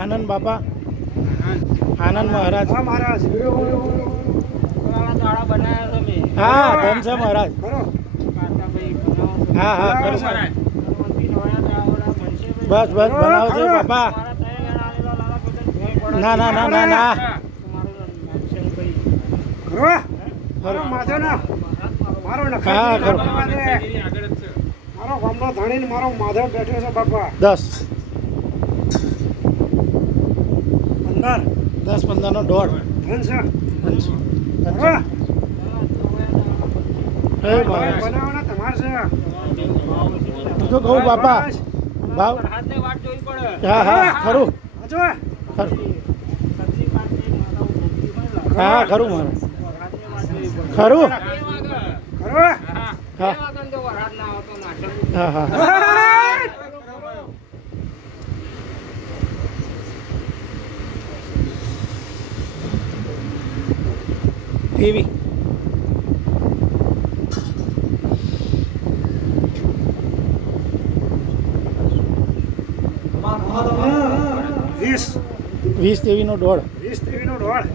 આનંદ બાપા આનંદ મહારાજ મહારાજ હા ધન છે મહારાજ હા હા ખરું બસ બસ બનાવજો બાપા ના ના ના ના ના હા ખરું મારો ગામનો ધણી મારો માધવ બેઠો છે બાપા 10 15 નો દોઢ ધન છે બનાવવાના તમારે છે તો કહું બાપા ભાવ હા હા ખરું હા ખરું મારું ખરું હા હા હા એવી વીસ 20 તેવીનો દોઢ 20 તેવીનો દોઢ